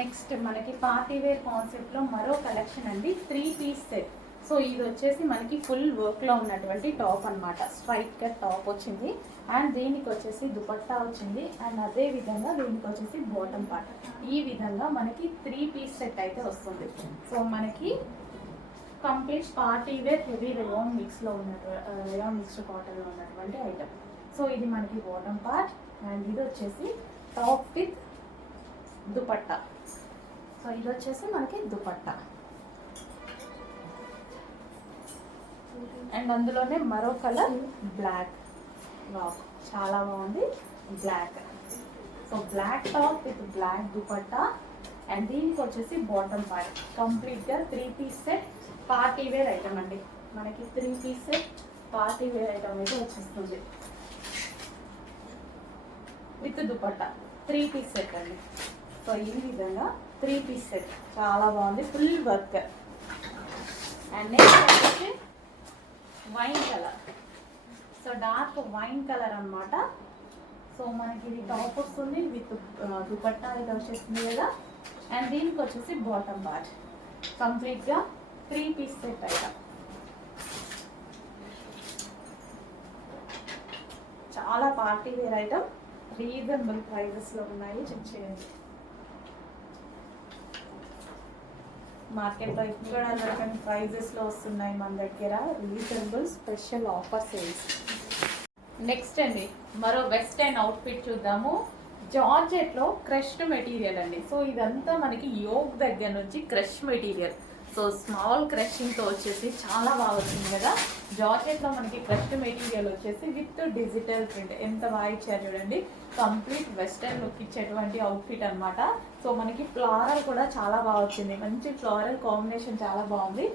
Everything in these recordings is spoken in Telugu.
నెక్స్ట్ మనకి పార్టీ వేర్ కాన్సెప్ట్లో మరో కలెక్షన్ అండి, 3 పీస్ సెట్. సో ఇది వచ్చేసి మనకి ఫుల్ వర్క్లో ఉన్నటువంటి టాప్ అనమాట. స్ట్రైట్ కట్ టాప్ వచ్చింది అండ్ దీనికి వచ్చేసి దుపట్టా వచ్చింది అండ్ అదే విధంగా దీనికి వచ్చేసి బాటమ్ పార్ట్. ఈ విధంగా మనకి 3 పీస్ సెట్ అయితే వస్తుంది. సో మనకి complete party wear heavy rayon మిక్స్లో రేయాన్ మిక్స్డ్ కాటన్లో ఉన్నటువంటి ఐటమ్. సో ఇది మనకి బాటమ్ పార్ట్ అండ్ ఇది వచ్చేసి టాప్ విత్ దుపట్టా. సో ఇది వచ్చేసి మనకి దుపట్టా అండ్ అందులోనే మరో కలర్ బ్లాక్. వావ్, చాలా బాగుంది black. So black top with black dupatta and దీనికి వచ్చేసి బాటమ్ పార్ట్. కంప్లీట్గా 3 piece set party wear item అండి. మనకి 3 piece set party wear item అయితే వచ్చేస్తుంది విత్ దుపట్టా. 3 పీస్ సెట్ అండి. సో ఈ విధంగా 3 పీస్ సెట్ చాలా బాగుంది, ఫుల్ వర్క్. అండ్ నెక్స్ట్ వచ్చేసి wine colour. So dark wine colour అనమాట. సో మనకి ఇది టాప్ వస్తుంది విత్ దుపట్టా అయితే వచ్చేస్తుంది కదా. అండ్ దీనికి వచ్చేసి బాటమ్ పార్ట్. కంప్లీట్గా 3 పీస్ సెట్ ఐటమ్. చాలా పార్టీ వేర్ ఐటమ్, రీజనబుల్ ప్రైజెస్లో ఉన్నాయి. చెక్ చేయండి. మార్కెట్లో ఇక్కడ దొరకని ప్రైజెస్లో వస్తున్నాయి మన దగ్గర. Reasonable special offer sales. Next అండి మరో వెస్టర్న్ అవుట్ఫిట్ చూద్దాము. జార్జెట్లో క్రష్డ్ మెటీరియల్ అండి. సో ఇదంతా మనకి యోగ్ దగ్గర నుంచి క్రష్ మెటీరియల్. సో స్మాల్ క్రషింగ్తో వచ్చేసి చాలా బాగా వచ్చింది కదా. జార్జెట్లో మనకి క్రష్డ్ మెటీరియల్ వచ్చేసి విత్ డిజిటల్ ప్రింట్. ఎంత బాగా ఇచ్చారు చూడండి. కంప్లీట్ వెస్టర్న్ లుక్ ఇచ్చేటువంటి అవుట్ఫిట్ అనమాట. సో మనకి ఫ్లోరల్ కూడా చాలా బాగా వచ్చింది. మంచి ఫ్లోరల్ కాంబినేషన్ చాలా బాగుంది.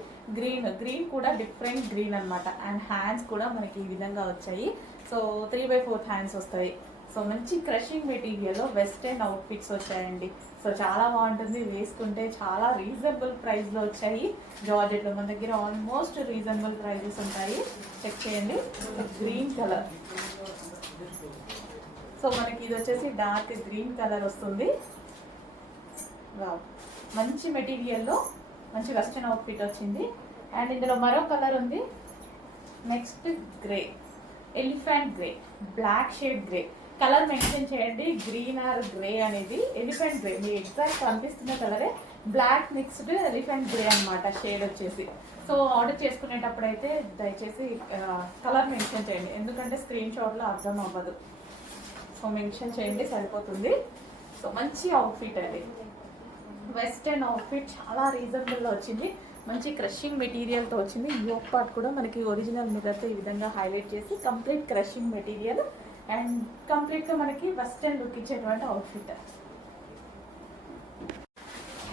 గ్రీన్ కూడా డిఫరెంట్ గ్రీన్ అనమాట. అండ్ హ్యాండ్స్ కూడా మనకి ఈ విధంగా వచ్చాయి. సో 3/4 హ్యాండ్స్ వస్తాయి. సో మంచి క్రషింగ్ మెటీరియల్లో వెస్టర్న్ అవుట్ఫిట్స్ వచ్చాయండి. సో చాలా బాగుంటుంది వేసుకుంటే. చాలా రీజనబుల్ ప్రైస్లో వచ్చాయి. జార్జెట్లో మన దగ్గర ఆల్మోస్ట్ రీజనబుల్ ప్రైజెస్ ఉంటాయి. చెక్ చేయండి. Green colour. సో మనకి ఇది వచ్చేసి డార్క్ గ్రీన్ కలర్ వస్తుంది. వావ్, మంచి మెటీరియల్లో మంచి వెస్టర్న్ అవుట్ఫిట్ వచ్చింది. అండ్ ఇందులో మరో కలర్ ఉంది. Next grey, elephant grey, black shade grey. Colour mention చేయండి, గ్రీన్ ఆర్ గ్రే అనేది. ఎలిఫెంట్ గ్రే మీ ఎగ్జాక్ట్ కనిపిస్తున్న కలరే. బ్లాక్ మిక్స్డ్ ఎలిఫెంట్ గ్రే అనమాట షేడ్ వచ్చేసి. సో ఆర్డర్ చేసుకునేటప్పుడు అయితే దయచేసి కలర్ మెన్షన్ చేయండి, ఎందుకంటే స్క్రీన్ షాట్లో అర్థం అవ్వదు. సో మెన్షన్ చేయండి సరిపోతుంది. సో మంచి అవుట్ఫిట్ అది, వెస్టర్న్ అవుట్ఫిట్. చాలా రీజనబుల్లో వచ్చింది. మంచి క్రషింగ్ మెటీరియల్తో వచ్చింది. యోక్ పార్ట్ కూడా మనకి ఒరిజినల్ మిర్రర్తో ఈ విధంగా హైలైట్ చేసి కంప్లీట్ క్రషింగ్ మెటీరియల్ అండ్ కంప్లీట్గా మనకి వెస్టర్న్ లుక్ ఇచ్చేటువంటి outfit.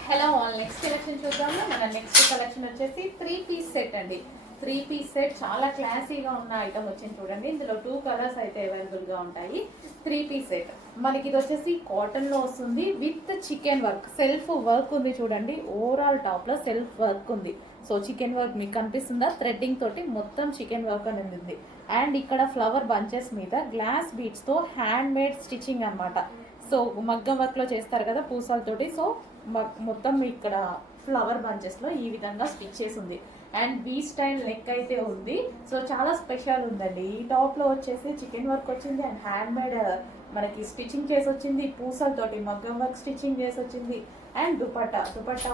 Hello all, next collection చూద్దాము. మన నెక్స్ట్ కలెక్షన్ వచ్చేసి 3 పీస్ సెట్ అండి. 3 పీస్ సెట్ చాలా క్లాసీగా ఉన్న ఐటమ్ వచ్చింది చూడండి. ఇందులో 2 కలర్స్ అయితే అవైలబుల్గా ఉంటాయి. 3 పీస్ సెట్ మనకి ఇది వచ్చేసి కాటన్లో వస్తుంది with chicken work. Self work ఉంది చూడండి. ఓవరాల్ టాప్లో సెల్ఫ్ వర్క్ ఉంది. సో చికెన్ వర్క్ మీకు కనిపిస్తుందా? థ్రెడ్డింగ్ తోటి మొత్తం చికెన్ వర్క్ అనేది ఉంది. అండ్ ఇక్కడ ఫ్లవర్ బంచెస్ మీద గ్లాస్ బీడ్స్తో హ్యాండ్ మేడ్ స్టిచ్చింగ్ అనమాట. సో మగ్గం వర్క్లో చేస్తారు కదా పూసలతోటి. సో మొత్తం ఇక్కడ ఫ్లవర్ బంచెస్లో ఈ విధంగా స్టిచ్ చేసి ఉంది. అండ్ బీ స్టైల్ నెక్ అయితే ఉంది. సో చాలా స్పెషల్ ఉందండి. ఈ టాప్లో వచ్చేసి చికెన్ వర్క్ వచ్చింది అండ్ హ్యాండ్ మేడ్ మనకి స్టిచ్చింగ్ చేసి వచ్చింది. పూసలతోటి మగ్గం వర్క్ స్టిచ్చింగ్ చేసి వచ్చింది. అండ్ దుపట్టా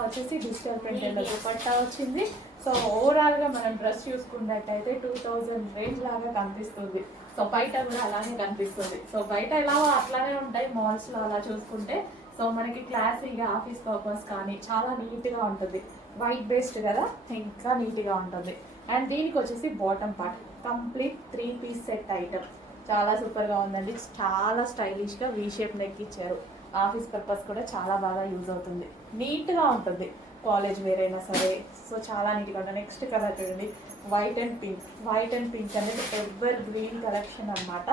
వచ్చేసి డిజిటల్ ప్రింటెడ్ దుపట్టా వచ్చింది. సో ఓవరాల్గా మనం డ్రెస్ చూసుకున్నట్టయితే 2000 రేంజ్ లాగా కనిపిస్తుంది. సో బయట కూడా అలానే కనిపిస్తుంది. సో బయట ఎలా అట్లానే ఉంటాయి మాల్స్లో అలా చూసుకుంటే. సో మనకి క్లాసీగా ఆఫీస్ పర్పస్ కానీ చాలా నీట్గా ఉంటుంది. వైట్ బేస్డ్ కదా, ఇంకా నీట్గా ఉంటుంది. అండ్ దీనికి వచ్చేసి bottom part. Complete 3 piece set item. చాలా సూపర్గా ఉందండి. చాలా స్టైలిష్గా వీ షేప్ నెక్ ఇచ్చారు. ఆఫీస్ పర్పస్ కూడా చాలా బాగా యూజ్ అవుతుంది. నీట్గా ఉంటుంది. కాలేజ్ వేర్ అయినా సరే. సో చాలా నీట్గా ఉంటుంది. నెక్స్ట్ కలర్ చూడండి, white and pink. White and pink అనేది ఎవర్ గ్రీన్ కలెక్షన్ అనమాట.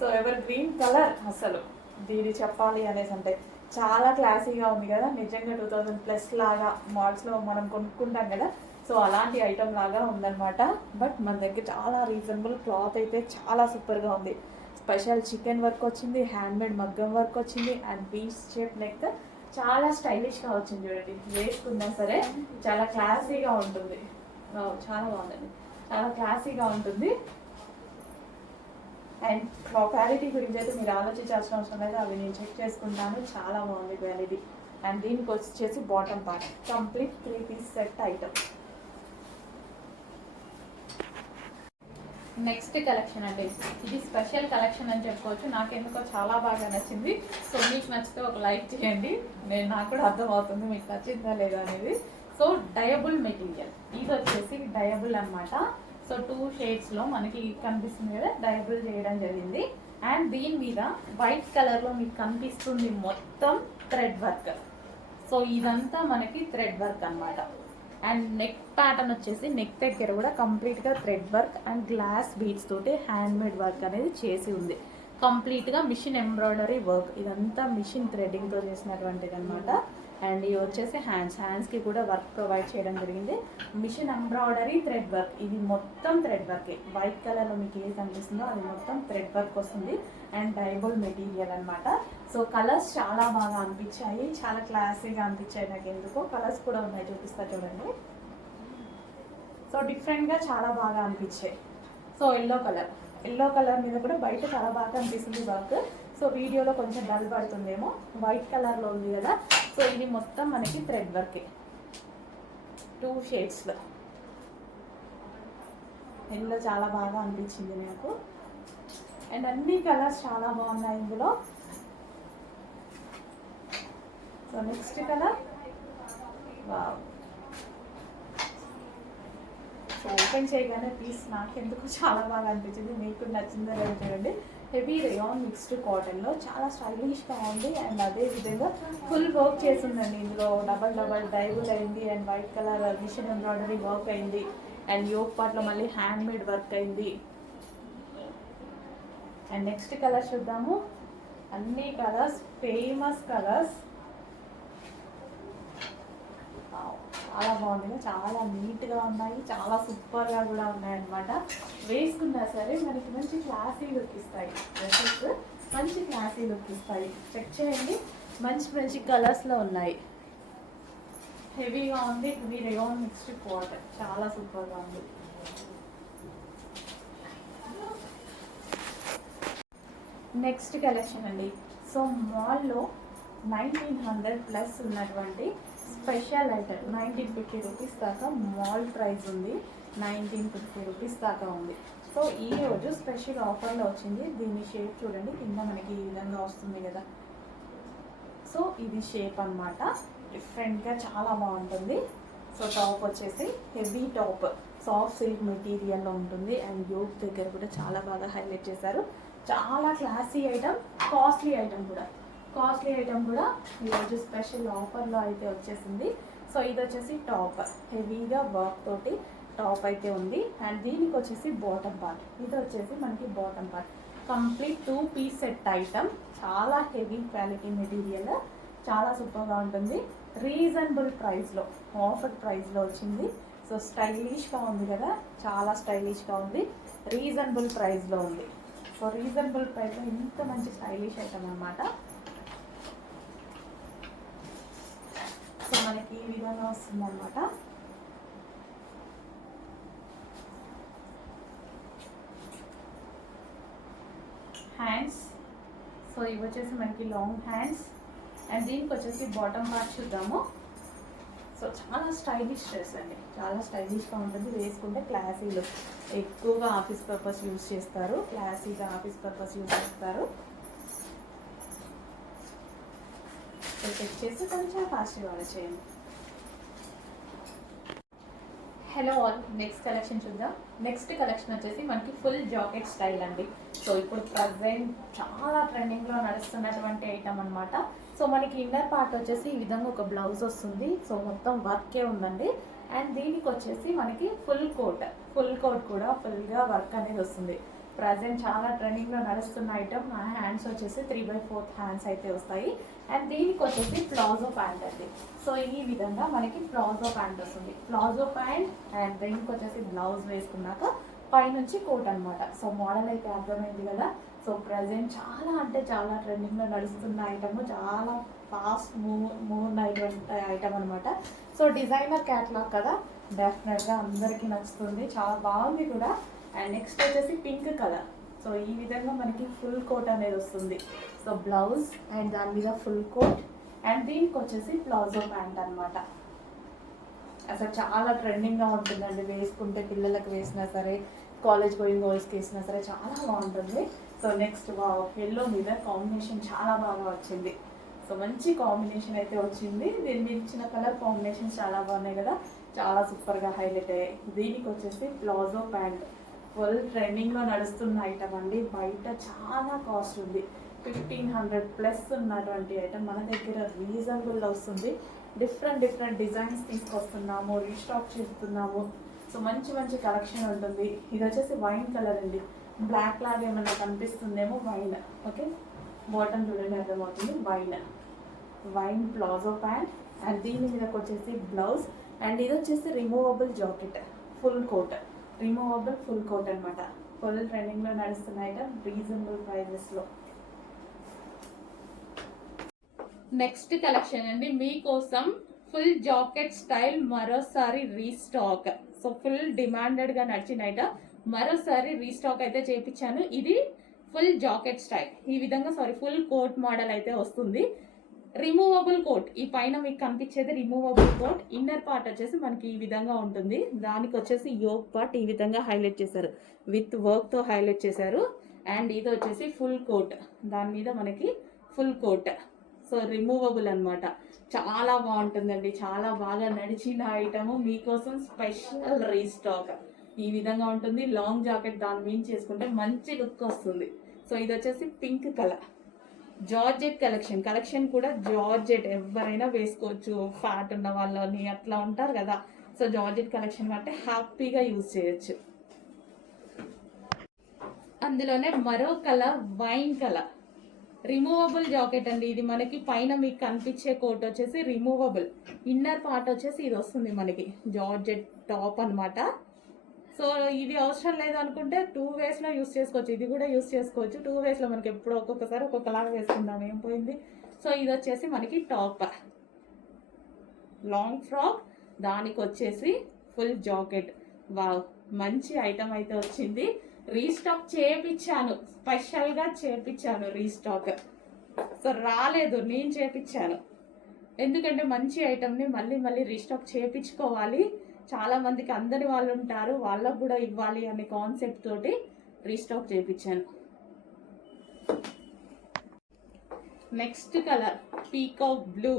సో ఎవర్ గ్రీన్ కలర్ అసలు దీన్ని చెప్పాలి అనేసి అంటే చాలా క్లాసీగా ఉంది కదా. నిజంగా 2000+ లాగా మాల్స్లో మనం కొనుక్కుంటాం కదా. సో అలాంటి ఐటమ్ లాగా ఉందన్నమాట. బట్ మన దగ్గర చాలా రీజనబుల్. క్లాత్ అయితే చాలా సూపర్గా ఉంది. స్పెషల్ చికెన్ వర్క్ వచ్చింది, హ్యాండ్మేడ్ మగ్గం వర్క్ వచ్చింది అండ్ బీ షేప్ నెక్. చాలా స్టైలిష్గా వచ్చింది చూడండి, వేసుకున్నా సరే చాలా క్లాసీగా ఉంటుంది. చాలా బాగుందండి, చాలా క్లాసీగా ఉంటుంది. అండ్ క్వాలిటీ గురించి అయితే మీరు ఆలోచించాల్సిన అవసరం లేదు, అవి నేను చెక్ చేసుకుంటాను. చాలా బాగుంది క్వాలిటీ. అండ్ దీనికి వచ్చేసి bottom part complete 3 piece set item. Next collection అండి, ఇది స్పెషల్ కలెక్షన్ అని చెప్పుకోవచ్చు. నాకు ఎందుకో చాలా బాగా నచ్చింది. సో మీకు నచ్చితే ఒక లైక్ చేయండి, నాకు కూడా అర్థమవుతుంది మీకు నచ్చిందా లేదా అనేది. సో డయబుల్ మెటీరియల్, ఇది వచ్చేసి డయబుల్ అనమాట. సో 2 షేడ్స్లో మనకి కనిపిస్తుంది కదా, డయబుల్ చేయడం జరిగింది. అండ్ దీని మీద వైట్ కలర్లో మీకు కనిపిస్తుంది మొత్తం థ్రెడ్ వర్క్. సో ఇదంతా మనకి థ్రెడ్ వర్క్ అనమాట. అండ్ నెక్ ప్యాటర్న్ వచ్చేసి నెక్ దగ్గర కూడా కంప్లీట్గా thread work and glass beads తోటి హ్యాండ్ మేడ్ వర్క్ అనేది చేసి ఉంది. కంప్లీట్గా మిషన్ ఎంబ్రాయిడరీ వర్క్, ఇదంతా మిషన్ థ్రెడ్డింగ్తో చేసినటువంటిది అనమాట. అండ్ ఇవి వచ్చేసి హ్యాండ్స్కి కూడా వర్క్ ప్రొవైడ్ చేయడం జరిగింది. మిషన్ ఎంబ్రాయిడరీ థ్రెడ్ వర్క్, ఇది మొత్తం థ్రెడ్ వర్క్. వైట్ కలర్లో మీకు ఏది కనిపిస్తుందో అది మొత్తం థ్రెడ్ వర్క్ వస్తుంది. అండ్ డైబుల్ మెటీరియల్ అనమాట. సో కలర్స్ చాలా బాగా అనిపించాయి, చాలా క్లాసీగా అనిపించాయి. నాకు ఎందుకో కలర్స్ కూడా ఉన్నాయి, చూపిస్తా చూడండి. సో డిఫరెంట్గా చాలా బాగా అనిపించాయి. సో ఎల్లో కలర్ మీద కూడా బయట చాలా బాగా అనిపిస్తుంది వర్క్. సో వీడియోలో కొంచెం డల్ పడుతుందేమో, వైట్ కలర్లో ఉంది కదా. సో ఇది మొత్తం మనకి థ్రెడ్ వర్కే 2 షేడ్స్లో. ఎల్లో చాలా బాగా అనిపించింది నాకు. అండ్ అన్ని కలర్స్ చాలా బాగున్నాయి ఇందులో. So next colour, wow. So open చేయగానే పీస్ నాకెందుకు చాలా బాగా అనిపించింది, మీకు నచ్చిందో లేదో చూడండి. హెవీ రేయాన్ మిక్స్డ్ కాటన్లో చాలా స్టైలిష్గా ఉంది. అండ్ అదేవిధంగా ఫుల్ వర్క్ చేసిందండి ఇందులో. డబల్ డైబుల్ అయింది. And white colour machine embroidery work అయింది. అండ్ యోక్ పార్ట్లో మళ్ళీ హ్యాండ్ మేడ్ వర్క్ అయింది. అండ్ నెక్స్ట్ కలర్ చూద్దాము. అన్ని కలర్స్ ఫేమస్ కలర్స్, చాలా బాగుంది, చాలా నీట్గా ఉన్నాయి, చాలా సూపర్గా కూడా ఉన్నాయి అనమాట. వేసుకున్నా సరే మనకి మంచి క్లాసీ లుక్ ఇస్తాయి డ్రెస్సెస్, మంచి క్లాసీ లుక్ ఇస్తాయి. చెక్ చేయండి, మంచి కలర్స్లో ఉన్నాయి. హెవీగా ఉంది, హెవీ రేయాన్ మిక్స్డ్ కాటన్, చాలా సూపర్గా ఉంది. నెక్స్ట్ కలెక్షన్ అండి. సో మాల్లో 1900+ ఉన్నటువంటి స్పెషల్ ఐటమ్ 1950 రూపీస్ దాకా మాల్ ప్రైస్ ఉంది. 1950 రూపీస్ దాకా ఉంది. సో ఈరోజు స్పెషల్ ఆఫర్లో వచ్చింది. దీని షేప్ చూడండి, కింద మనకి ఈ విధంగా వస్తుంది కదా. సో ఇది షేప్ అనమాట, డిఫరెంట్గా చాలా బాగుంటుంది. సో టాప్ వచ్చేసి హెవీ టాప్, సాఫ్ట్ సిల్క్ మెటీరియల్లో ఉంటుంది. అండ్ యోక్ దగ్గర కూడా చాలా బాగా హైలైట్ చేశారు. చాలా క్లాసీ ఐటమ్, కాస్ట్లీ ఐటమ్ కూడా ఈరోజు స్పెషల్ ఆఫర్లో అయితే వచ్చేసింది. సో ఇది వచ్చేసి టాప్, హెవీగా వర్క్ తోటి టాప్ అయితే ఉంది. అండ్ దీనికి వచ్చేసి బాటమ్ పార్ట్, ఇది వచ్చేసి మనకి bottom part complete 2 piece set item. చాలా హెవీ క్వాలిటీ మెటీరియల్, చాలా సూపర్గా ఉంటుంది. రీజనబుల్ ప్రైస్లో, ఆఫర్ ప్రైస్లో వచ్చింది. సో స్టైలిష్గా ఉంది కదా, చాలా స్టైలిష్గా ఉంది. రీజనబుల్ ప్రైస్లో ఉంది. సో రీజనబుల్ ప్రైస్లో ఇంత మంచి స్టైలిష్ ఐటమ్ అనమాట. సో మనకి ఈ విధంగా వస్తుంది అనమాట. హ్యాండ్స్, సో ఇవి వచ్చేసి మనకి లాంగ్ హ్యాండ్స్. అండ్ దీనికి వచ్చేసి బాటమ్ పార్ట్ చూద్దాము. సో చాలా స్టైలిష్ డ్రెస్ అండి, చాలా స్టైలిష్గా ఉంటుంది. వేసుకుంటే క్లాసీ లుక్, ఎక్కువగా ఆఫీస్ పర్పస్ యూజ్ చేస్తారు, క్లాసీగా ఆఫీస్ పర్పస్ యూజ్ చేస్తారు. సో చెక్ చేసి కొంచెం ఫాస్ట్గా ఆర్డర్ చేయండి. హలో ఆల్, నెక్స్ట్ కలెక్షన్ చూద్దాం. నెక్స్ట్ కలెక్షన్ వచ్చేసి మనకి ఫుల్ జాకెట్ స్టైల్ అండి. సో ఇప్పుడు ప్రజెంట్ చాలా ట్రెండింగ్లో నడుస్తున్నటువంటి ఐటమ్ అనమాట. సో మనకి ఇన్నర్ పార్ట్ వచ్చేసి ఈ విధంగా ఒక బ్లౌజ్ వస్తుంది. సో మొత్తం వర్కే ఉందండి. అండ్ దీనికి వచ్చేసి మనకి ఫుల్ కోట్ కూడా ఫుల్గా వర్క్ అనేది వస్తుంది. ప్రజెంట్ చాలా ట్రెండింగ్లో నడుస్తున్న ఐటమ్. హ్యాండ్స్ వచ్చేసి 3/4 హ్యాండ్స్ అయితే వస్తాయి. అండ్ దీనికి వచ్చేసి ప్లాజో ప్యాంట్ అండి. సో ఈ విధంగా మనకి ప్లాజో ప్యాంట్ వస్తుంది. ప్లాజో ప్యాంట్ అండ్ దీనికి వచ్చేసి బ్లౌజ్ వేసుకున్నాక పైనుంచి కోట్ అనమాట. సో మోడల్ అయితే అర్థమైంది కదా. సో ప్రజెంట్ చాలా అంటే చాలా ట్రెండింగ్లో నడుస్తున్న ఐటమ్, చాలా ఫాస్ట్ మూవ్ అయినటువంటి ఐటమ్ అనమాట. సో డిజైనర్ క్యాట్లాగ్ కదా, డెఫినెట్గా అందరికీ నచ్చుతుంది, చాలా బాగుంది కూడా. అండ్ నెక్స్ట్ వచ్చేసి పింక్ కలర్. సో ఈ విధంగా మనకి ఫుల్ కోట్ అనేది వస్తుంది. సో బ్లౌజ్ అండ్ దాని మీద ఫుల్ కోట్ అండ్ దీనికి వచ్చేసి ప్లాజో ప్యాంట్ అనమాట. అసలు చాలా ట్రెండింగ్గా ఉంటుందండి, వేసుకుంటే పిల్లలకు వేసినా సరే, కాలేజ్ గోయింగ్ గర్ల్స్కి వేసినా సరే చాలా బాగుంటుంది. సో నెక్స్ట్ ఎల్లో మీద కాంబినేషన్ చాలా బాగా వచ్చింది. సో మంచి కాంబినేషన్ అయితే వచ్చింది. దీని మీద ఇచ్చిన కలర్ కాంబినేషన్ చాలా బాగున్నాయి కదా, చాలా సూపర్గా హైలైట్ అయ్యాయి. దీనికి వచ్చేసి ప్లాజో ప్యాంట్ ఫుల్ ట్రెండింగ్లో నడుస్తున్న ఐటమ్ అండి. బయట చాలా కాస్ట్ ఉంది, 1500+ ఉన్నటువంటి ఐటమ్ మన దగ్గర రీజనబుల్లో వస్తుంది. డిఫరెంట్ డిజైన్స్ తీసుకొస్తున్నాము, రీస్టాక్ చేస్తున్నాము. సో మంచి మంచి కలెక్షన్ ఉంటుంది. ఇది వచ్చేసి వైన్ కలర్ అండి, బ్లాక్ లాగా ఏమన్నా కనిపిస్తుందేమో, వైన్. ఓకే, బాటమ్ చూడండి అర్థమవుతుంది, వైన్ ప్లాజో ప్యాంట్ అండ్ దీని మీదకి వచ్చేసి బ్లౌజ్. అండ్ ఇది వచ్చేసి removable jacket, full coat, removable full coat అనమాట. ఫుల్ ట్రెండింగ్లో నడుస్తున్న ఐటమ్, రీజనబుల్ ప్రైజెస్లో. నెక్స్ట్ కలెక్షన్ అండి మీకోసం ఫుల్ జాకెట్ స్టైల్ మరోసారి రీస్టాక్. సో ఫుల్ డిమాండెడ్గా నడిచిన ఐటమ్ మరోసారి రీస్టాక్ అయితే చేయించాను. ఇది ఫుల్ జాకెట్ స్టైల్, ఈ విధంగా ఫుల్ కోట్ మోడల్ అయితే వస్తుంది. రిమూవబుల్ కోట్, ఈ పైన మీకు కనిపించేది రిమూవబుల్ కోట్. ఇన్నర్ పార్ట్ వచ్చేసి మనకి ఈ విధంగా ఉంటుంది. దానికి వచ్చేసి యోక్ పార్ట్ ఈ విధంగా హైలైట్ చేశారు, విత్ వర్క్తో హైలైట్ చేశారు. అండ్ ఇది వచ్చేసి ఫుల్ కోట్, దాని మీద మనకి ఫుల్ కోట్. సో రిమూవబుల్ అనమాట, చాలా బాగుంటుందండి, చాలా బాగా నడిచిన ఐటమ్ మీకోసం స్పెషల్ రీస్టాక్. ఈ విధంగా ఉంటుంది. లాంగ్ జాకెట్ దాని మీద చేసుకుంటే మంచి లుక్ వస్తుంది. సో ఇది వచ్చేసి పింక్ కలర్, జార్జెట్ కలెక్షన్ కూడా జార్జెట్ ఎవరైనా వేసుకోవచ్చు, ఫ్యాట్ ఉన్న వాళ్ళని అట్లా ఉంటారు కదా. సో జార్జెట్ కలెక్షన్ అంటే హ్యాపీగా యూజ్ చేయొచ్చు. అందులోనే మరో colour wine colour, removable jacket అండి. ఇది మనకి పైన మీకు కనిపించే కోట్ వచ్చేసి రిమూవబుల్, ఇన్నర్ పార్ట్ వచ్చేసి ఇది వస్తుంది మనకి జార్జెట్ టాప్ అనమాట. సో ఇది అవసరం లేదు అనుకుంటే 2 వేస్లో యూస్ చేసుకోవచ్చు, ఇది కూడా యూస్ చేసుకోవచ్చు. 2 వేస్లో మనకి ఎప్పుడు ఒక్కొక్కసారి ఒక్కొక్కలాగా వేసుకుందాం, ఏం పోయింది. సో ఇది వచ్చేసి మనకి టాప్, లాంగ్ ఫ్రాక్, దానికి వచ్చేసి ఫుల్ జాకెట్. వావ్, మంచి ఐటమ్ అయితే వచ్చింది. రీస్టాక్ చేయించాను, స్పెషల్గా చేయించాను రీస్టాక్. సో రాలేదు, నేను చేయించాను. ఎందుకంటే మంచి ఐటమ్ని మళ్ళీ రీస్టాక్ చేయించుకోవాలి. చాలా మందికి అందని వాళ్ళు ఉంటారు, వాళ్ళకు కూడా ఇవ్వాలి అనే కాన్సెప్ట్ తోటి రీస్టాక్ చేయించాను. Next colour peacock blue.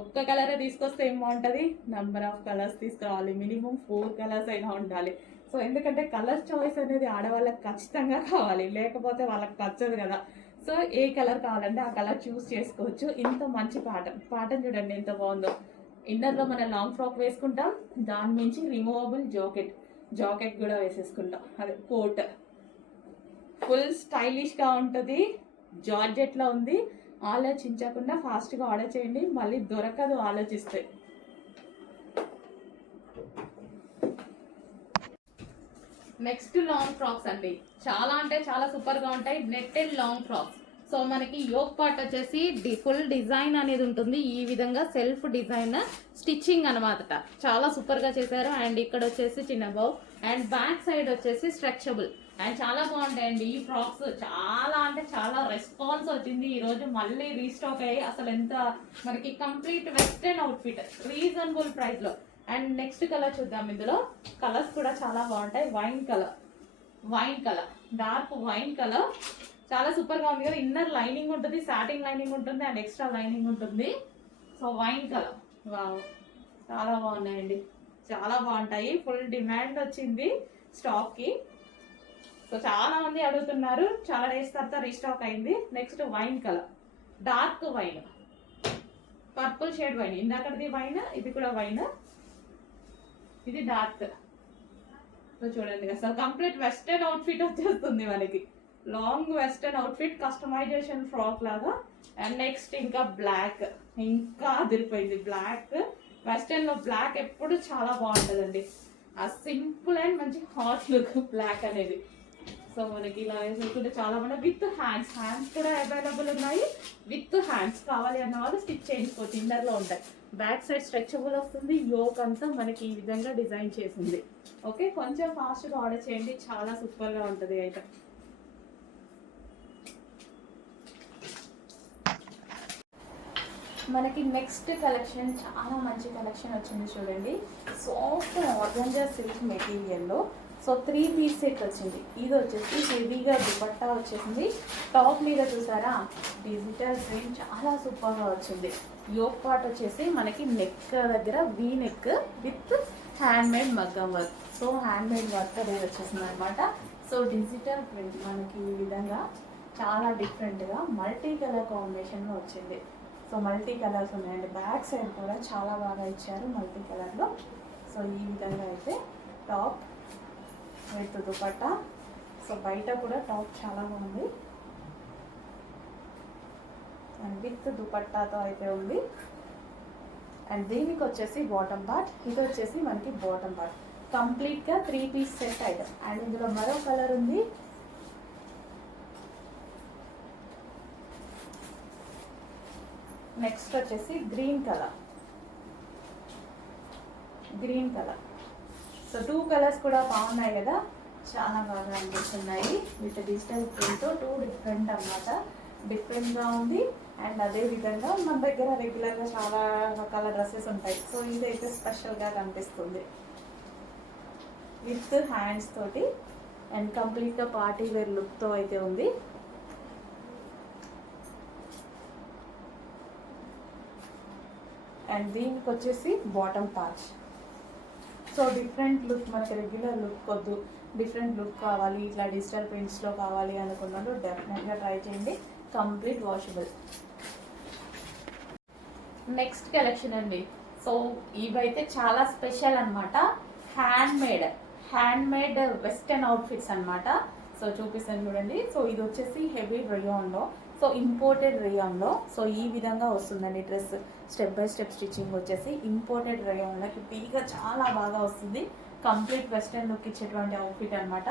ఒక్క కలరే తీసుకొస్తే ఏం బాగుంటుంది, నెంబర్ ఆఫ్ కలర్స్ తీసుకురావాలి, మినిమం 4 కలర్స్ అయినా ఉండాలి. సో ఎందుకంటే కలర్ చాయిస్ అనేది ఆడవాళ్ళకి ఖచ్చితంగా కావాలి, లేకపోతే వాళ్ళకి నచ్చదు కదా. సో ఏ కలర్ కావాలంటే ఆ కలర్ చూస్ చేసుకోవచ్చు. ఇంత మంచి ప్యాటర్న్ చూడండి ఎంత బాగుందో. ఇన్నర్లో మనం లాంగ్ ఫ్రాక్ వేసుకుంటాం, దాని నుంచి రిమూవబుల్ జాకెట్ కూడా వేసేసుకుంటాం, అదే కోట్. ఫుల్ స్టైలిష్గా ఉంటుంది, జార్జెట్లో ఉంది. ఆలోచించకుండా ఫాస్ట్గా ఆర్డర్ చేయండి, మళ్ళీ దొరకదు ఆలోచిస్తే. నెక్స్ట్ లాంగ్ ఫ్రాక్స్ అండి, చాలా అంటే చాలా సూపర్గా ఉంటాయి. Netted long frocks. సో మనకి యోక్ పార్ట్ వచ్చేసి ఫుల్ డిజైన్ అనేది ఉంటుంది, ఈ విధంగా సెల్ఫ్ డిజైన్ స్టిచ్చింగ్ అనమాట, చాలా సూపర్గా చేశారు. అండ్ ఇక్కడ వచ్చేసి చిన్న బౌ అండ్ బ్యాక్ సైడ్ వచ్చేసి స్ట్రెచబుల్ అండ్ చాలా బాగుంటాయండి ఈ ఫ్రాక్స్. చాలా అంటే చాలా రెస్పాన్స్ వచ్చింది ఈరోజు, మళ్ళీ రీస్టాక్ అయ్యి అసలు ఎంత మనకి కంప్లీట్ వెస్టర్న్ అవుట్ఫిట్ రీజనబుల్ ప్రైస్లో. అండ్ నెక్స్ట్ కలర్ చూద్దాం. ఇందులో కలర్స్ కూడా చాలా బాగుంటాయి. Wine colour, dark wine colour, చాలా సూపర్గా ఉంది కదా. ఇన్నర్ లైనింగ్ ఉంటుంది, సాటిన్ లైనింగ్ ఉంటుంది అండ్ ఎక్స్ట్రా లైనింగ్ ఉంటుంది. సో వైన్ కలర్, వావ్, చాలా బాగున్నాయండి, చాలా బాగుంటాయి. ఫుల్ డిమాండ్ వచ్చింది స్టాక్కి. సో చాలా మంది అడుగుతున్నారు, చాలా డేస్ తర్వాత రీస్టాక్ అయింది. Next wine colour, dark wine, purple shade wine. ఇందాకది వైన్, ఇది కూడా వైన్, ఇది డార్క్. సో చూడండి అసలు కంప్లీట్ వెస్టర్న్ అవుట్ఫిట్ వచ్చేస్తుంది మనకి, long western outfit customisation frock లాగా. అండ్ నెక్స్ట్ ఇంకా బ్లాక్, ఇంకా అదిరిపోయింది బ్లాక్. వెస్టర్న్లో బ్లాక్ ఎప్పుడు చాలా బాగుంటుందండి, ఆ సింపుల్ అండ్ మంచి హాట్ లుక్ బ్లాక్ అనేది. సో మనకి ఇలా వేసుకుంటే చాలా మంది విత్ హ్యాండ్స్ కూడా అవైలబుల్ ఉన్నాయి. విత్ హ్యాండ్స్ కావాలి అన్న వాళ్ళు స్టిచ్ చేయించుకోవచ్చు. ఇన్నర్లో ఉంటాయి. బ్యాక్ సైడ్ స్ట్రెచబుల్ వస్తుంది. యోక్ అంతా మనకి ఈ విధంగా డిజైన్ చేసింది. ఓకే, కొంచెం ఫాస్ట్గా ఆర్డర్ చేయండి, చాలా సూపర్గా ఉంటుంది ఐటమ్. మనకి నెక్స్ట్ కలెక్షన్ చాలా మంచి కలెక్షన్ వచ్చింది చూడండి. సాఫ్ట్ ఆర్గంజా సిల్క్ మెటీరియల్లో సో 3 పీస్ సెట్ వచ్చింది. ఇది వచ్చేసి హెవీగా దుపట్టా వచ్చేసింది. టాప్ మీద చూసారా డిజిటల్ ప్రింట్ చాలా సూపర్గా వచ్చింది. యోక్ పార్ట్ వచ్చేసి మనకి నెక్ దగ్గర V neck with hand made మగ్గం work. So hand made work అనేది వచ్చేసింది అనమాట. సో డిజిటల్ ప్రింట్ మనకి ఈ విధంగా చాలా డిఫరెంట్గా మల్టీ కలర్ కాంబినేషన్లో వచ్చింది. సో మల్టీ కలర్స్ ఉన్నాయండి. బ్యాక్ సైడ్ కూడా చాలా బాగా ఇచ్చారు మల్టీ కలర్లో. సో ఈ విధంగా అయితే టాప్ విత్ దుపట్టా. సో బయట కూడా టాప్ చాలా బాగుంది అండ్ విత్ దుపట్టాతో అయితే ఉంది. అండ్ దీనికి వచ్చేసి బాటమ్ పార్ట్, ఇది వచ్చేసి మనకి బాటమ్ పార్ట్. కంప్లీట్గా 3 పీస్ సెట్ ఐటమ్. అండ్ ఇందులో మరో కలర్ ఉంది. నెక్స్ట్ వచ్చేసి గ్రీన్ కలర్. సో 2 కలర్స్ కూడా బాగున్నాయి కదా, చాలా బాగా అనిపిస్తున్నాయి. విత్ డిజిటల్ ప్రింట్ 2 డిఫరెంట్ అన్నమాట. డిఫరెంట్గా ఉంది. అండ్ అదే విధంగా మన దగ్గర రెగ్యులర్గా చాలా రకాల డ్రెస్సెస్ ఉంటాయి. సో ఇదైతే స్పెషల్గా కనిపిస్తుంది విత్ హ్యాండ్స్ తోటి. అండ్ కంప్లీట్గా పార్టీ వేర్ లుక్తో అయితే ఉంది. అండ్ దీనికి వచ్చేసి bottom part. So different look, మనకి రెగ్యులర్ లుక్ వద్దు, డిఫరెంట్ లుక్ కావాలి, ఇట్లా డిజిటల్ ప్రింట్స్లో కావాలి అనుకున్నప్పుడు డెఫినెట్గా ట్రై చేయండి. Complete washable. నెక్స్ట్ కలెక్షన్ అండి. సో ఇవైతే చాలా స్పెషల్ అనమాట. హ్యాండ్ మేడ్ వెస్టర్న్ అవుట్ఫిట్స్ అనమాట. సో చూపిస్తాను చూడండి. సో ఇది వచ్చేసి హెవీ రేయాన్లో, సో ఇంపోర్టెడ్ రేయాన్లో. సో ఈ విధంగా వస్తుందండి dress. Step by step stitching వచ్చేసి ఇంపోర్టెడ్ రేయాన్లో హెవీగా చాలా బాగా వస్తుంది. కంప్లీట్ వెస్టర్న్ లుక్ ఇచ్చేటువంటి అవుట్ఫిట్ అనమాట.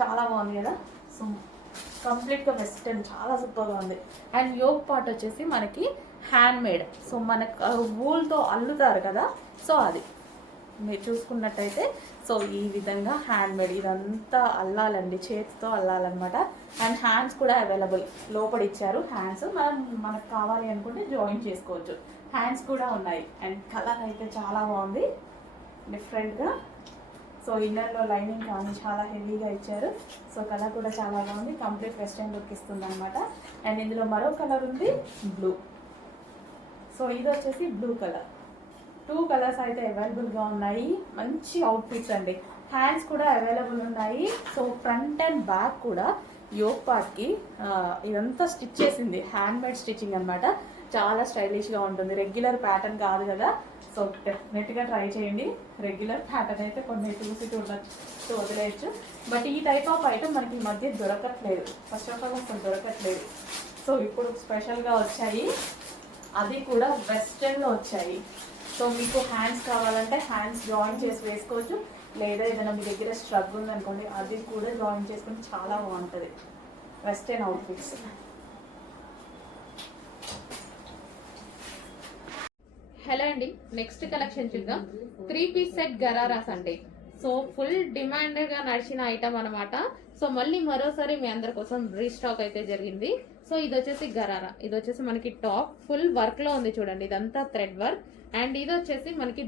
చాలా బాగుంది కదా. సో కంప్లీట్గా వెస్టర్న్ చాలా సూపర్గా ఉంది. అండ్ యోక్ పార్ట్ వచ్చేసి మనకి హ్యాండ్ మేడ్. సో మనకు వూల్తో అల్లుతారు కదా, సో అది మీరు చూసుకున్నట్టయితే సో ఈ విధంగా హ్యాండ్ మేడ్. ఇదంతా అల్లాలండి, చేతితో అల్లాలన్నమాట. అండ్ హ్యాండ్స్ కూడా అవైలబుల్, లోపల ఇచ్చారు హ్యాండ్స్. మనకు కావాలి అనుకుంటే జాయిన్ చేసుకోవచ్చు. హ్యాండ్స్ కూడా ఉన్నాయి. అండ్ కలర్ అయితే చాలా బాగుంది డిఫరెంట్గా. సో ఇన్నర్లో లైనింగ్ కానీ చాలా హెవీగా ఇచ్చారు. సో కలర్ కూడా చాలా బాగుంది. కంప్లీట్ వెస్టర్న్ లుక్ ఇస్తుంది అనమాట. అండ్ ఇందులో మరో కలర్ ఉంది, బ్లూ. సో ఇది వచ్చేసి బ్లూ కలర్. 2 కలర్స్ అయితే అవైలబుల్గా ఉన్నాయి. మంచి అవుట్ఫిట్స్ అండి. హ్యాండ్స్ కూడా అవైలబుల్ ఉన్నాయి. సో ఫ్రంట్ అండ్ బ్యాక్ కూడా యోక్ పార్ట్కి ఇదంతా స్టిచ్ చేసింది. హ్యాండ్ మేడ్ స్టిచ్చింగ్ అనమాట. చాలా స్టైలిష్గా ఉంటుంది. రెగ్యులర్ ప్యాటర్న్ కాదు కదా. సో డెఫినెట్గా ట్రై చేయండి. రెగ్యులర్ ప్యాటర్న్ అయితే కొన్ని చూసి చూడొచ్చు, వదిలేయచ్చు. బట్ ఈ టైప్ ఆఫ్ ఐటమ్ మనకి ఈ మధ్య దొరకట్లేదు. ఫస్ట్ ఆఫ్ ఆల్ అసలు దొరకట్లేదు. సో ఇప్పుడు స్పెషల్గా వచ్చాయి, అది కూడా వెస్టర్న్లో వచ్చాయి. సో మీకు హ్యాండ్స్ కావాలంటే హ్యాండ్స్ జాయిన్ చేసి వేసుకోవచ్చు. లేదా ఏదైనా మీ దగ్గర స్ట్రగ్ ఉందనుకోండి, అది కూడా జాయిన్ చేసుకుని చాలా బాగుంటుంది. Western outfits. హలో అండి, నెక్స్ట్ కలెక్షన్ చూద్దాం. 3 పీస్ సెట్ గరారాస్ అండి. సో ఫుల్ డిమాండ్గా నడిచిన ఐటమ్ అనమాట. సో మళ్ళీ మరోసారి మీ అందరి కోసం రీస్టాక్ అయితే జరిగింది. సో ఇది వచ్చేసి గరారా. ఇది వచ్చేసి మనకి టాప్ ఫుల్ వర్క్లో ఉంది చూడండి. ఇదంతా థ్రెడ్ వర్క్. అండ్ ఇది వచ్చేసి మనకి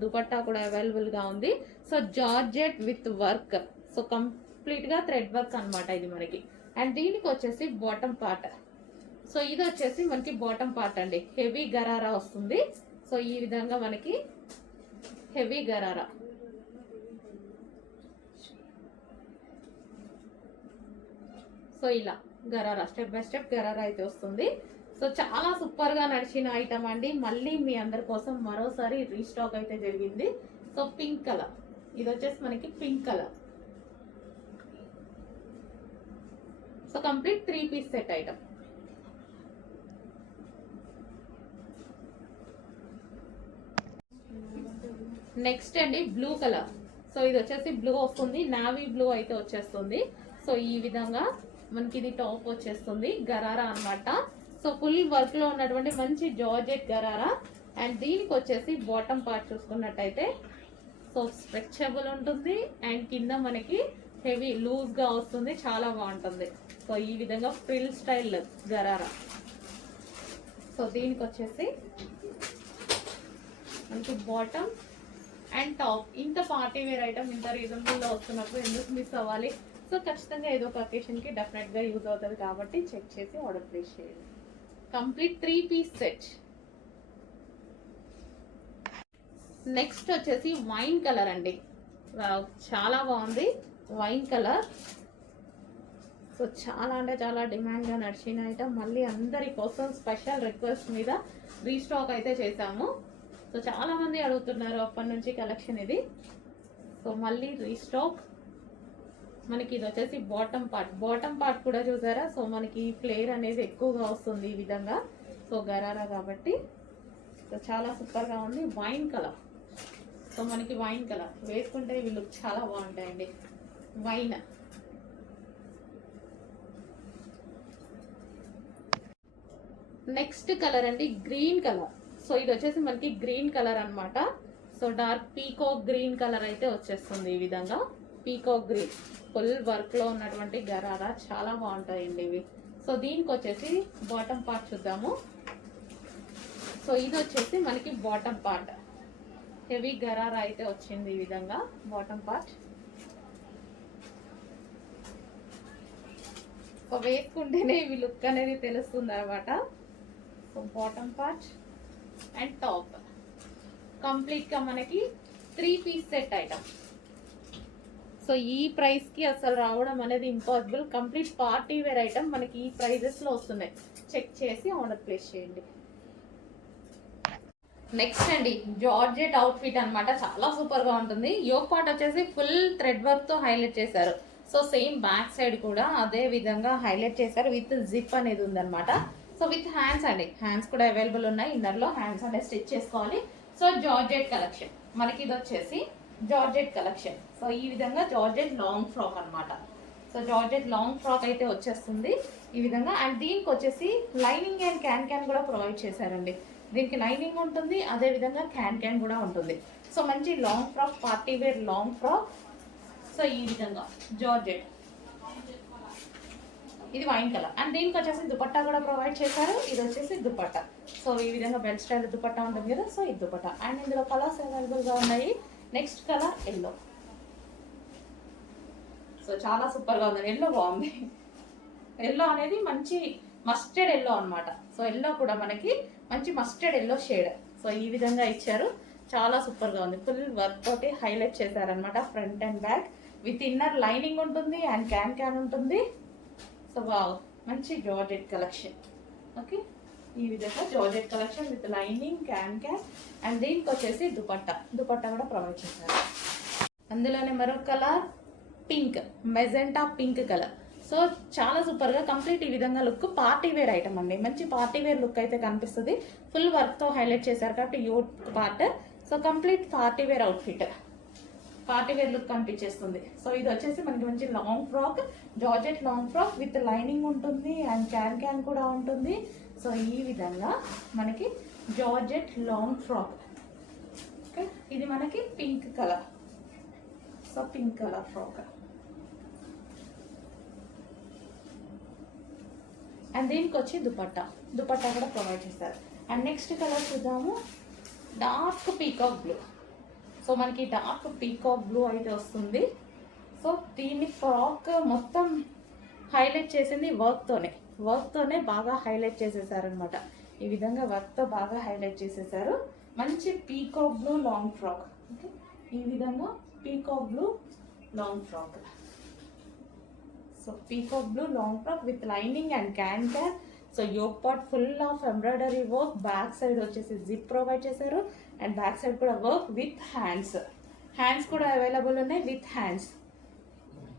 దుపట్టా కూడా అవైలబుల్గా ఉంది. So georgette with work. So కంప్లీట్గా థ్రెడ్ వర్క్ అనమాట ఇది మనకి. అండ్ దీనికి వచ్చేసి బాటమ్ పార్ట్. సో ఇది వచ్చేసి మనకి బాటమ్ పార్ట్ అండి. హెవీ గరారా వస్తుంది. సో ఈ విధంగా మనకి హెవీ గరారా. సో ఇలా gharara step by step gharara అయితే వస్తుంది. సో చాలా సూపర్గా నడిచిన ఐటమ్ అండి. మళ్ళీ మీ అందరి కోసం మరోసారి రీస్టాక్ అయితే జరిగింది. So pink colour. ఇది వచ్చేసి మనకి pink colour. So complete 3 piece set item. Next అండి బ్లూ కలర్. సో ఇది వచ్చేసి బ్లూ వస్తుంది, నావీ బ్లూ అయితే వచ్చేస్తుంది. సో ఈ విధంగా మనకి ఇది టాప్ వచ్చేస్తుంది, గరారా అన్నమాట. సో ఫుల్ వర్క్ లో ఉన్నటువంటి మంచి జార్జెట్ గరారా. అండ్ దీనికి వచ్చేసి బాటమ్ పార్ట్ చూసుకున్నట్టయితే సో స్ట్రెచబుల్ ఉంటుంది అండ్ కింద మనకి హెవీ లూజ్ గా వస్తుంది, చాలా బాగుంటుంది. సో ఈ విధంగా ఫ్రిల్ స్టైల్ గరారా. సో దీనికి వచ్చేసి మనకి బాటమ్ అండ్ టాప్. ఇంత పార్టీ వేర్ ఐటమ్ ఇంత రీజనబుల్ లో వస్తున్నప్పుడు ఎందుకు మిస్ అవ్వాలి? సో ఖచ్చితంగా ఏదో ఒక అకేషన్ కి డెఫినెట్ గా యూజ్ అవుతుంది కాబట్టి చెక్ చేసి ఆర్డర్ ప్లేస్ చేయండి. Complete 3 piece set. నెక్స్ట్ వచ్చేసి వైన్ కలర్ అండి. చాలా బాగుంది వైన్ కలర్. సో చాలా అంటే చాలా డిమాండ్ గా నడిచిన ఐటమ్. మళ్ళీ అందరి కోసం స్పెషల్ రిక్వెస్ట్ మీద రీస్టాక్ అయితే చేసాము. సో చాలా మంది అడుగుతున్నారు అప్పటి నుంచి కలెక్షన్ ఇది. సో మళ్ళీ రీస్టాక్. మనకి ఇది వచ్చేసి బాటమ్ పార్ట్ కూడా చూసారా. సో మనకి ఫ్లేర్ అనేది ఎక్కువగా వస్తుంది ఈ విధంగా. సో గరారా కాబట్టి సో చాలా సూపర్ గా ఉంది. Wine colour. సో మనకి వైన్ కలర్ వేసుకుంటే ఇవి లుక్ చాలా బాగుంటాయండి. వైన్. నెక్స్ట్ కలర్ అండి గ్రీన్ కలర్. సో ఇది వచ్చేసి మనకి గ్రీన్ కలర్ అన్నమాట. So dark peacock green colour అయితే వచ్చేస్తుంది ఈ విధంగా. పీకాక్ గ్రీన్ ఫుల్ వర్క్ లో ఉన్నటువంటి గరారా చాలా బాగుంటాయండి ఇవి. సో దీనికి వచ్చేసి బాటమ్ పార్ట్ చూద్దాము. సో ఇది వచ్చేసి మనకి బాటమ్ పార్ట్. హెవీ గరారా అయితే వచ్చింది ఈ విధంగా బాటమ్ పార్ట్. సో వేసుకుంటేనే ఇవి లుక్ అనేది తెలుస్తుంది అనమాట. So bottom part and top complete గా మనకి 3 పీస్ సెట్ ఐటమ్. సో ఈ ప్రైస్ కి అసలు రావడం అనేది impossible. Complete party wear item మనకి ఈ ప్రైజెస్ లో వస్తున్నాయి. చెక్ చేసి ఆర్డర్ ప్లేస్ చేయండి. నెక్స్ట్ అండి జార్జెట్ అవుట్ ఫిట్ అనమాట. చాలా సూపర్ గా ఉంటుంది. యోక్ పార్ట్ వచ్చేసి ఫుల్ థ్రెడ్ వర్క్ తో హైలైట్ చేశారు. సో సేమ్ బ్యాక్ సైడ్ కూడా అదే విధంగా హైలైట్ చేశారు. విత్ జిప్ అనేది ఉందన్నమాట. సో విత్ హ్యాండ్స్ అండి. హ్యాండ్స్ కూడా అవైలబుల్ ఉన్నాయి. ఇన్నర్ లో హ్యాండ్స్ అనేది స్టిచ్ చేసుకోవాలి. సో జార్జెట్ కలెక్షన్ మనకి ఇది వచ్చేసి జార్జెట్ కలెక్షన్. సో ఈ విధంగా జార్జెట్ లాంగ్ ఫ్రాక్ అన్నమాట. సో జార్జెట్ లాంగ్ ఫ్రాక్ అయితే వచ్చేస్తుంది ఈ విధంగా. అండ్ దీనికి వచ్చేసి లైనింగ్ అండ్ క్యాన్ కూడా ప్రొవైడ్ చేశారండి. దీనికి లైనింగ్ ఉంటుంది, అదే విధంగా క్యాన్ కూడా ఉంటుంది. సో మంచి long frock, party wear long frock. So ఈ విధంగా జార్జెట్. ఇది వైన్ కలర్. అండ్ దీనికి వచ్చేసి దుపట్టా కూడా ప్రొవైడ్ చేశారు. ఇది వచ్చేసి దుపట్టా. సో ఈ విధంగా బెల్ట్ స్టైల్ దుపట్టా ఉంటుంది కదా. సో ఇది దుపట్టా. అండ్ ఇందులో కలర్స్ అవైలబుల్ గా ఉన్నాయి. Next colour yellow. సో చాలా సూపర్ గా ఉంది. ఎల్లో బాగుంది. ఎల్లో అనేది మంచి మస్టర్డ్ ఎల్లో అన్నమాట. సో ఎల్లో కూడా మనకి మంచి మస్టర్డ్ ఎల్లో షేడ్. సో ఈ విధంగా ఇచ్చారు. చాలా సూపర్ గా ఉంది. ఫుల్ వర్క్ తోటి హైలైట్ చేశారనమాట. Front and back with inner lining ఉంటుంది అండ్ క్యాన్ ఉంటుంది. సో మంచి జార్జెట్ కలెక్షన్. ఓకే, ఈ విధంగా georgette collection with lining can and దీనికి వచ్చేసి దుపట్టా కూడా ప్రొవైడ్ చేశారు. అందులోనే మరో colour pink, magenta pink colour. So చాలా సూపర్ గా కంప్లీట్ ఈ విధంగా లుక్. పార్టీ వేర్ ఐటమ్ అండి. మంచి పార్టీ వేర్ లుక్ అయితే కనిపిస్తుంది. ఫుల్ వర్క్ తో హైలైట్ చేశారు కాబట్టి యూట్ part. So complete party wear outfit, party wear look కనిపించేస్తుంది. సో ఇది వచ్చేసి మనకి మంచి long frock, georgette long frock with lining ఉంటుంది అండ్ క్యాన్ కూడా ఉంటుంది. సో ఈ విధంగా మనకి జార్జెట్ లాంగ్ ఫ్రాక్. ఓకే, ఇది మనకి pink colour. So pink colour frock. And దీనికి వచ్చి దుపట్టా కూడా ప్రొవైడ్ చేస్తారు. అండ్ నెక్స్ట్ కలర్ చూద్దాము. Dark peacock blue. సో మనకి డార్క్ పీకాక్ బ్లూ అయితే వస్తుంది. సో దీన్ని ఫ్రాక్ మొత్తం హైలైట్ చేసింది వర్క్తోనే బాగా హైలైట్ చేసేసారనమాట. ఈ విధంగా వర్క్తో బాగా హైలైట్ చేసేసారు. మంచి peacock blue long frock. Okay, ఈ విధంగా peacock blue long frock. So peacock blue long frock with lining and can. So yoke part full of embroidery work. Back side వచ్చేసి జిప్ ప్రొవైడ్ చేశారు అండ్ బ్యాక్ సైడ్ కూడా వర్క్ విత్ హ్యాండ్స్ కూడా అవైలబుల్ ఉన్నాయి విత్ హ్యాండ్స్.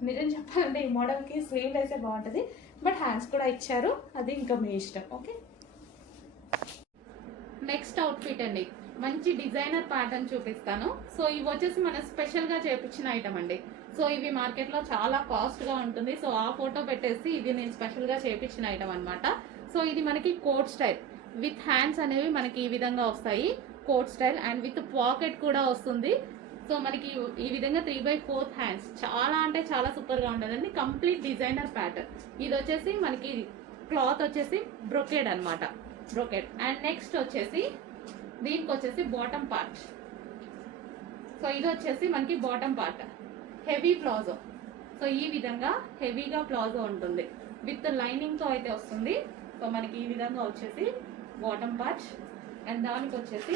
నిజం చెప్పాలంటే ఈ మోడల్కి స్లీవ్ అయితే బాగుంటుంది, బట్ హ్యాండ్స్ కూడా ఇచ్చారు, అది ఇంకా మీ ఇష్టం. ఓకే, నెక్స్ట్ అవుట్ఫిట్ అండి. మంచి డిజైనర్ ప్యాటర్న్ చూపిస్తాను. సో ఇవి వచ్చేసి మన స్పెషల్ గా చేపించిన ఐటమ్ అండి. సో ఇవి మార్కెట్ లో చాలా కాస్ట్ గా ఉంటుంది. సో ఆ ఫోటో పెట్టేసి ఇది నేను స్పెషల్ గా చేపించిన ఐటమ్ అన్నమాట. సో ఇది మనకి కోట్ స్టైల్ విత్ హ్యాండ్స్ అనేవి మనకి ఈ విధంగా వస్తాయి. Coat style and with pocket కూడా వస్తుంది. సో మనకి ఈ విధంగా 3/4 హ్యాండ్స్ చాలా అంటే చాలా సూపర్ గా ఉంటుందండి. Complete designer pattern. ఇది వచ్చేసి మనకి క్లాత్ వచ్చేసి బ్రొకేడ్ అన్నమాట. బ్రొకేడ్ అండ్ నెక్స్ట్ వచ్చేసి దీనికి వచ్చేసి బాటమ్ పార్ట్. సో ఇది వచ్చేసి మనకి bottom part heavy palazzo. So ఈ విధంగా హెవీగా ప్లాజో ఉంటుంది. విత్ లైనింగ్ తో అయితే వస్తుంది. సో మనకి ఈ విధంగా వచ్చేసి బాటమ్ పార్ట్ అండ్ దానికి వచ్చేసి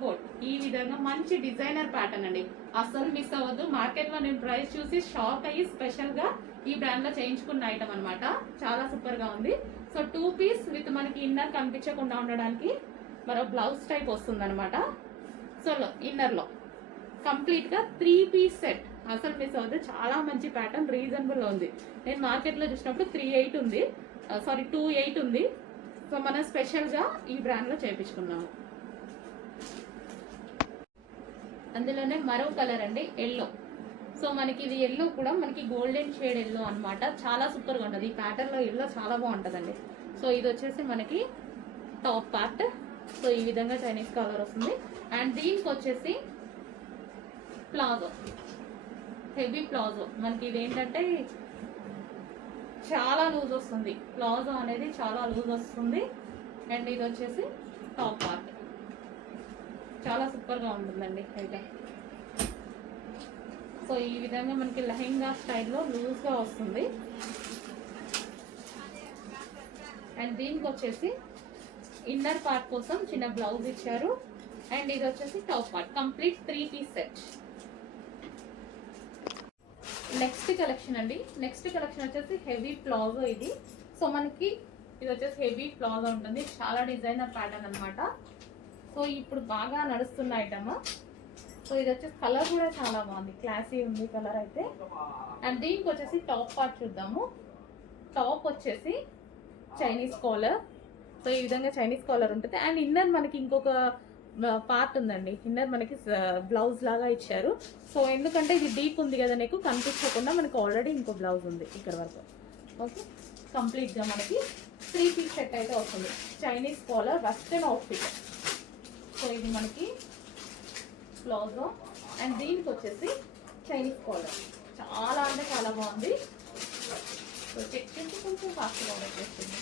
కోట్. ఈ విధంగా మంచి డిజైనర్ ప్యాటర్న్ అండి. అస్సలు మిస్ అవ్వద్దు. మార్కెట్ లో నేను ప్రైస్ చూసి షాక్ అయ్యి స్పెషల్ గా ఈ బ్రాండ్ లో చేయించుకున్న ఐటమ్ అన్నమాట. చాలా సూపర్ గా ఉంది. సో 2 పీస్ విత్ మనకి ఇన్నర్ కనిపించకుండా ఉండడానికి మరో బ్లౌజ్ టైప్ వస్తుంది అనమాట. సో ఇన్నర్ లో కంప్లీట్ గా 3 పీస్ సెట్. అసలు మిస్ అవ్వద్దు. చాలా మంచి ప్యాటర్న్, రీజనబుల్ ఉంది. నేను మార్కెట్ లో చూసినప్పుడు 3.8 ఉంది, సారీ 2.8 ఉంది. సో మనం స్పెషల్ గా ఈ బ్రాండ్ లో చేయించుకున్నాము. అందులోనే మరో కలర్ అండి, ఎల్లో. సో మనకి ఇది ఎల్లో కూడా మనకి గోల్డెన్ షేడ్ ఎల్లో అన్నమాట. చాలా సూపర్ గా ఉంటుంది. ఈ ప్యాటర్న్ లో ఎల్లో చాలా బాగుంటుందండి. సో ఇది వచ్చేసి మనకి టాప్ పార్ట్. సో ఈ విధంగా చైనీస్ కలర్ వస్తుంది. అండ్ దీనికి వచ్చేసి ప్లాజో, హెవీ ప్లాజో. మనకి ఇది ఏంటంటే చాలా లూజ్ వస్తుంది. ప్లాజో అనేది చాలా లూజ్ వస్తుంది. అండ్ ఇది వచ్చేసి టాప్ పార్ట్. చాలా సూపర్ గా ఉంటుందండి ఐటమ్. సో ఈ విధంగా మనకి లెహెంగా స్టైల్లో లూజ్ గా వస్తుంది. అండ్ దీనికి వచ్చేసి ఇన్నర్ పార్ట్ కోసం చిన్న బ్లౌజ్ ఇచ్చారు. అండ్ ఇది వచ్చేసి top part. Complete 3 piece set. Next collection అండి. నెక్స్ట్ కలెక్షన్ వచ్చేసి హెవీ ప్లాజో ఇది. సో మనకి ఇది వచ్చేసి హెవీ ప్లాజో ఉంటుంది. చాలా డిజైనర్ ప్యాటర్న్ అన్నమాట. సో ఇప్పుడు బాగా నడుస్తున్న ఐటమ్. సో ఇది వచ్చేసి కలర్ కూడా చాలా బాగుంది, క్లాసీ ఉంది కలర్ అయితే. అండ్ దీనికి వచ్చేసి టాప్ పార్ట్ చూద్దాము. టాప్ వచ్చేసి చైనీస్ కాలర్. సో ఈ విధంగా చైనీస్ కాలర్ ఉంటుంది. అండ్ ఇన్నర్ మనకి ఇంకొక పార్ట్ ఉందండి. ఇన్నర్ మనకి బ్లౌజ్ లాగా ఇచ్చారు. సో ఎందుకంటే ఇది డీప్ ఉంది కదా, నీకు కనిపించకుండా మనకి ఆల్రెడీ ఇంకో బ్లౌజ్ ఉంది ఇక్కడ వరకు. ఓకే, కంప్లీట్ గా మనకి 3 పీస్ సెట్ అయితే వస్తుంది. Chinese collar western outfit. So ఇది మనకి ప్లాజో అండ్ దీనికి వచ్చేసి చైనీస్ కాలర్. చాలా అంటే చాలా బాగుంది. సో చెక్ చేసి కొంచెం ఫాస్ట్గా ఆర్డర్ చేస్తుంది.